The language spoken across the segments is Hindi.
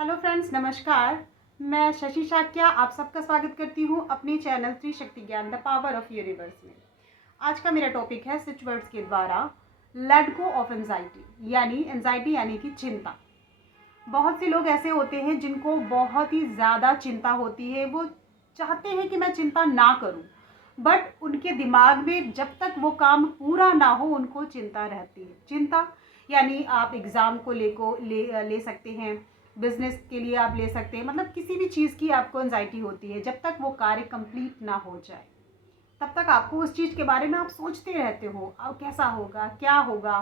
हेलो फ्रेंड्स, नमस्कार। मैं शशि शाक्या आप सबका स्वागत करती हूँ अपने चैनल त्रिशक्ति ज्ञान द पावर ऑफ यूनिवर्स में। आज का मेरा टॉपिक है स्विच वर्ड्स के द्वारा लेट गो ऑफ एंजाइटी यानी कि चिंता। बहुत से लोग ऐसे होते हैं जिनको बहुत ही ज़्यादा चिंता होती है। वो चाहते हैं कि मैं चिंता ना करूं, बट उनके दिमाग में जब तक वो काम पूरा ना हो उनको चिंता रहती है। चिंता यानी आप एग्ज़ाम को ले सकते हैं, बिजनेस के लिए आप ले सकते हैं, मतलब किसी भी चीज़ की आपको एंजाइटी होती है। जब तक वो कार्य कंप्लीट ना हो जाए तब तक आपको उस चीज़ के बारे में आप सोचते रहते हो, अब कैसा होगा, क्या होगा,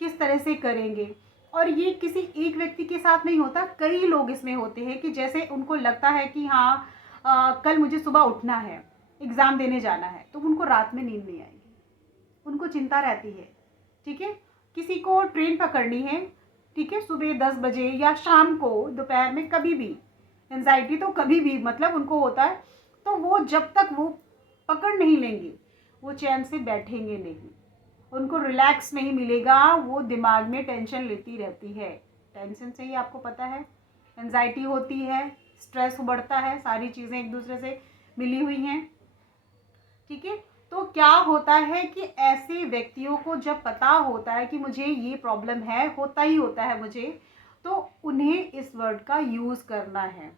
किस तरह से करेंगे। और ये किसी एक व्यक्ति के साथ नहीं होता, कई लोग इसमें होते हैं कि जैसे उनको लगता है कि हाँ कल मुझे सुबह उठना है, एग्ज़ाम देने जाना है, तो उनको रात में नींद नहीं आएगी, उनको चिंता रहती है। ठीक है, किसी को ट्रेन पकड़नी है, ठीक है, सुबह 10 बजे या शाम को, दोपहर में, कभी भी एंजाइटी तो कभी भी मतलब उनको होता है। तो वो जब तक वो पकड़ नहीं लेंगे वो चैन से बैठेंगे नहीं, उनको रिलैक्स नहीं मिलेगा, वो दिमाग में टेंशन लेती रहती है। टेंशन से ही आपको पता है एंजाइटी होती है, स्ट्रेस बढ़ता है, सारी चीज़ें एक दूसरे से मिली हुई हैं। ठीक है, तो क्या होता है कि ऐसे व्यक्तियों को जब पता होता है कि मुझे ये प्रॉब्लम है, होता ही होता है मुझे, तो उन्हें इस वर्ड का यूज़ करना है,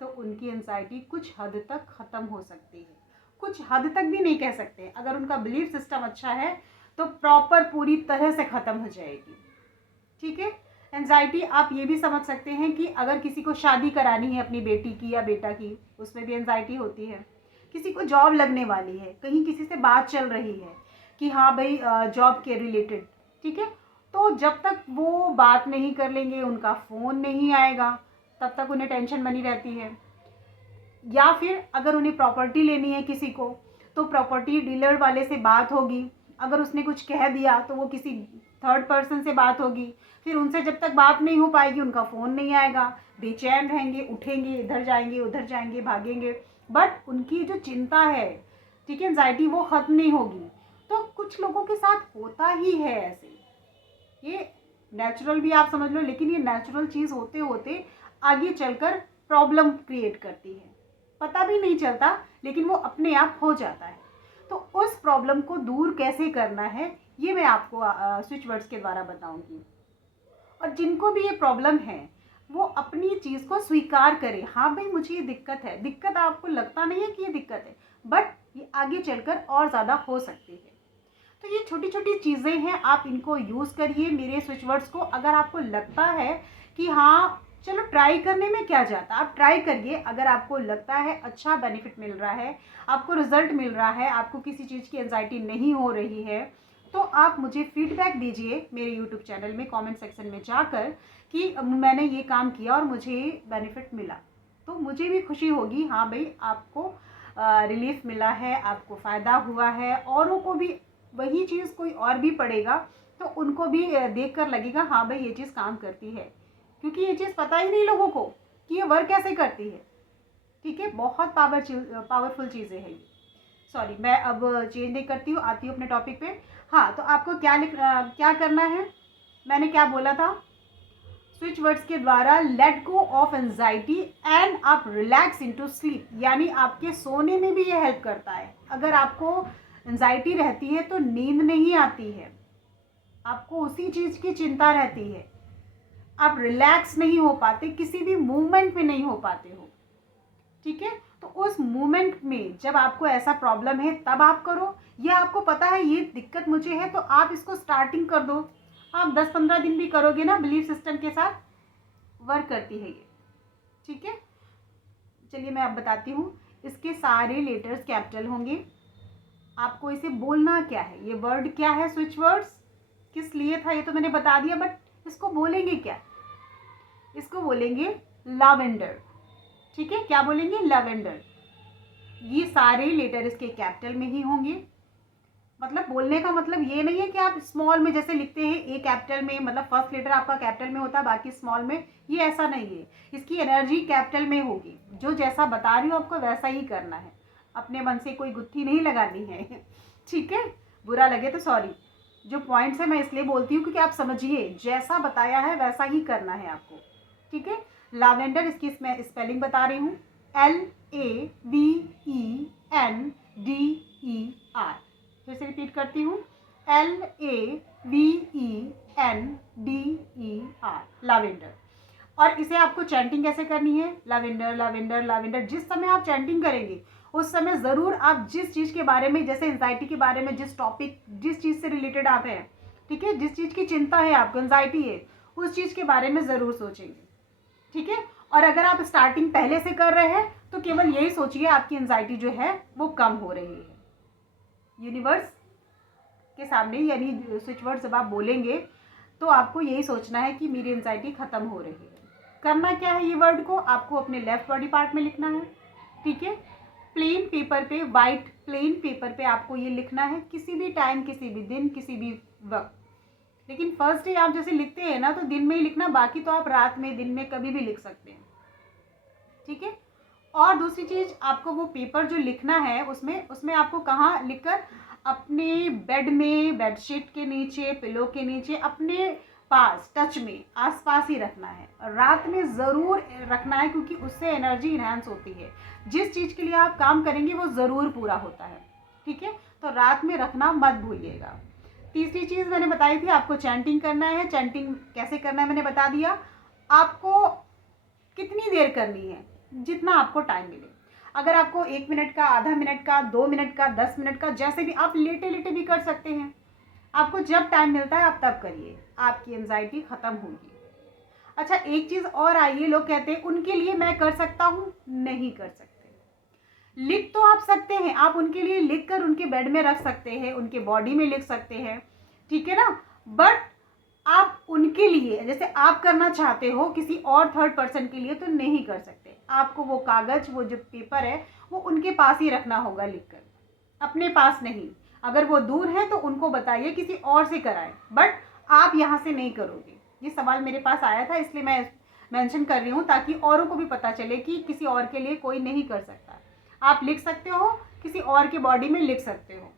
तो उनकी एंजाइटी कुछ हद तक ख़त्म हो सकती है। कुछ हद तक भी नहीं कह सकते, अगर उनका बिलीफ सिस्टम अच्छा है तो प्रॉपर पूरी तरह से ख़त्म हो जाएगी। ठीक है, एंजाइटी आप ये भी समझ सकते हैं कि अगर किसी को शादी करानी है अपनी बेटी की या बेटा की, उसमें भी एंजाइटी होती है। किसी को जॉब लगने वाली है, कहीं किसी से बात चल रही है कि हाँ भाई जॉब के रिलेटेड, ठीक है, तो जब तक वो बात नहीं कर लेंगे, उनका फ़ोन नहीं आएगा, तब तक उन्हें टेंशन बनी रहती है। या फिर अगर उन्हें प्रॉपर्टी लेनी है किसी को, तो प्रॉपर्टी डीलर वाले से बात होगी, अगर उसने कुछ कह दिया तो वो किसी थर्ड पर्सन से बात होगी, फिर उनसे जब तक बात नहीं हो पाएगी उनका फ़ोन नहीं आएगा, बेचैन रहेंगे, उठेंगे, इधर जाएंगे, उधर जाएंगे, भागेंगे, बट उनकी जो चिंता है, ठीक है, एंजाइटी, वो ख़त्म नहीं होगी। तो कुछ लोगों के साथ होता ही है ऐसे, ये नेचुरल भी आप समझ लो, लेकिन ये नेचुरल चीज़ होते होते आगे चलकर प्रॉब्लम क्रिएट करती है, पता भी नहीं चलता, लेकिन वो अपने आप हो जाता है। तो उस प्रॉब्लम को दूर कैसे करना है ये मैं आपको स्विच वर्ड्स के द्वारा बताऊंगी। और जिनको भी ये प्रॉब्लम है वो अपनी चीज़ को स्वीकार करें, हाँ भाई मुझे ये दिक्कत है, दिक्कत आपको लगता नहीं है कि ये दिक्कत है, बट ये आगे चलकर और ज़्यादा हो सकती है। तो ये छोटी छोटी चीज़ें हैं, आप इनको यूज़ करिए मेरे स्विच वर्ड्स को। अगर आपको लगता है कि हाँ चलो ट्राई करने में क्या जाता, आप ट्राई करिए। अगर आपको लगता है अच्छा बेनिफिट मिल रहा है, आपको रिजल्ट मिल रहा है, आपको किसी चीज़ की एंजाइटी नहीं हो रही है, तो आप मुझे फीडबैक दीजिए मेरे यूट्यूब चैनल में कमेंट सेक्शन में जाकर कि मैंने ये काम किया और मुझे बेनिफिट मिला। तो मुझे भी खुशी होगी, हाँ भाई आपको रिलीफ मिला है, आपको फ़ायदा हुआ है, औरों को भी वही चीज़ कोई और भी पढ़ेगा तो उनको भी देख कर लगेगा हाँ भाई ये चीज़ काम करती है, क्योंकि ये चीज़ पता ही नहीं लोगों को कि ये वर्क कैसे करती है। ठीक है, बहुत पावरफुल चीज़ें हैं ये। सॉरी, मैं अब चेंज नहीं करती हूँ, आती हूँ अपने टॉपिक पे। हाँ, तो आपको क्या करना है, मैंने क्या बोला था, स्विच वर्ड्स के द्वारा let go of anxiety and आप रिलैक्स इनटू स्लीप, यानी आपके सोने में भी ये हेल्प करता है। अगर आपको एंजाइटी रहती है तो नींद नहीं आती है, आपको उसी चीज़ की चिंता रहती है, आप रिलैक्स नहीं हो पाते, किसी भी मूवमेंट में नहीं हो पाते हो। ठीक है, तो उस मूवमेंट में जब आपको ऐसा प्रॉब्लम है तब आप करो, या आपको पता है ये दिक्कत मुझे है तो आप इसको स्टार्टिंग कर दो। आप 10-15 दिन भी करोगे ना बिलीफ सिस्टम के साथ, वर्क करती है ये। ठीक है, चलिए मैं अब बताती हूँ। इसके सारे लेटर्स कैपिटल होंगे। आपको इसे बोलना क्या है, ये वर्ड क्या है, स्विच वर्ड्स किस लिए था ये तो मैंने बता दिया, बट इसको बोलेंगे क्या, इसको बोलेंगे लैवेंडर। ठीक है, क्या बोलेंगे, लैवेंडर। ये सारे लेटर इसके कैपिटल में ही होंगे। मतलब बोलने का मतलब ये नहीं है कि आप स्मॉल में जैसे लिखते हैं ए कैपिटल में, मतलब फर्स्ट लेटर आपका कैपिटल में होता है बाकी स्मॉल में, ये ऐसा नहीं है। इसकी एनर्जी कैपिटल में होगी, जो जैसा बता रही हूँ आपको वैसा ही करना है, अपने मन से कोई गुत्थी नहीं लगानी है। ठीक है, बुरा लगे तो सॉरी, जो पॉइंट्स है मैं इसलिए बोलती हूँ क्योंकि आप समझिए, जैसा बताया है वैसा ही करना है आपको। ठीक है। लावेंडर, इसकी मैं स्पेलिंग बता रही हूँ, LAVENDER। फिर से रिपीट करती हूँ, LAVENDER, लावेंडर। और इसे आपको चैंटिंग कैसे करनी है, लावेंडर लावेंडर लावेंडर। जिस समय आप चैंटिंग करेंगे उस समय ज़रूर आप जिस चीज़ के बारे में, जैसे एंजाइटी के बारे में, जिस टॉपिक, जिस चीज़ से रिलेटेड आप हैं, ठीक है, जिस चीज़ की चिंता है आपको, एंजाइटी है, उस चीज़ के बारे में ज़रूर सोचेंगे, ठीक है। और अगर आप स्टार्टिंग पहले से कर रहे हैं तो केवल यही सोचिए आपकी एंजाइटी जो है वो कम हो रही है। यूनिवर्स के सामने यानी स्विच वर्ड जब आप बोलेंगे तो आपको यही सोचना है कि मेरी एंजाइटी ख़त्म हो रही है। करना क्या है, ये वर्ड को आपको अपने लेफ्ट बॉडी पार्ट में लिखना है, ठीक है। प्लेन पेपर पे, वाइट प्लेन पेपर पे आपको ये लिखना है, किसी भी टाइम, किसी भी दिन, किसी भी वक्त। लेकिन फर्स्ट डे आप जैसे लिखते हैं ना तो दिन में ही लिखना, बाकी तो आप रात में, दिन में, कभी भी लिख सकते हैं, ठीक है। और दूसरी चीज़, आपको वो पेपर जो लिखना है उसमें आपको कहाँ लिखकर, अपने बेड में, बेडशीट के नीचे, पिलो के नीचे, अपने पास, टच में, आसपास ही रखना है। रात में ज़रूर रखना है क्योंकि उससे एनर्जी इन्हांस होती है। जिस चीज़ के लिए आप काम करेंगे वो ज़रूर पूरा होता है, ठीक है। तो रात में रखना मत भूलिएगा। तीसरी चीज़ मैंने बताई थी, आपको चैंटिंग करना है। चैंटिंग कैसे करना है मैंने बता दिया। आपको कितनी देर करनी है, जितना आपको टाइम मिले। अगर आपको 1 मिनट का, आधा मिनट का, 2 मिनट का, 10 मिनट का, जैसे भी, आप लेटे लेटे भी कर सकते हैं। आपको जब टाइम मिलता है आप तब करिए, आपकी एंजाइटी ख़त्म होगी। अच्छा, एक चीज़ और आई है, लोग कहते हैं उनके लिए मैं कर सकता हूँ, नहीं कर सकते। लिख तो आप सकते हैं, आप उनके लिए लिख कर उनके बेड में रख सकते हैं, उनके बॉडी में लिख सकते हैं, ठीक है ना। बट आप उनके लिए, जैसे आप करना चाहते हो किसी और थर्ड पर्सन के लिए, तो नहीं कर सकते। आपको वो कागज़, वो जो पेपर है, वो उनके पास ही रखना होगा लिखकर, अपने पास नहीं। अगर वो दूर है तो उनको बताइए किसी और से कराएं, बट आप यहाँ से नहीं करोगे। ये सवाल मेरे पास आया था, इसलिए मैं मेंशन कर रही हूँ ताकि औरों को भी पता चले कि किसी और के लिए कोई नहीं कर सकता। आप लिख सकते हो, किसी और के बॉडी में लिख सकते हो,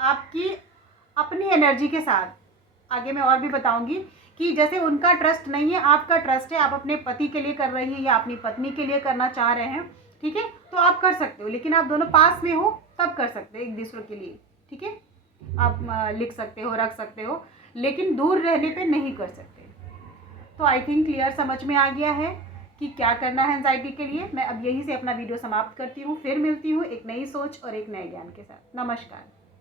आपकी अपनी एनर्जी के साथ। आगे मैं और भी बताऊंगी कि जैसे उनका ट्रस्ट नहीं है, आपका ट्रस्ट है, आप अपने पति के लिए कर रही हैं या अपनी पत्नी के लिए करना चाह रहे हैं, ठीक है, तो आप कर सकते हो। लेकिन आप दोनों पास में हो तब कर सकते हो एक दूसरे के लिए, ठीक है। आप लिख सकते हो, रख सकते हो, लेकिन दूर रहने पे नहीं कर सकते। तो आई थिंक क्लियर समझ में आ गया है कि क्या करना है एंजाइटी के लिए। मैं अब यहीं से अपना वीडियो समाप्त करती हूँ, फिर मिलती हूँ एक नई सोच और एक नए ज्ञान के साथ। नमस्कार।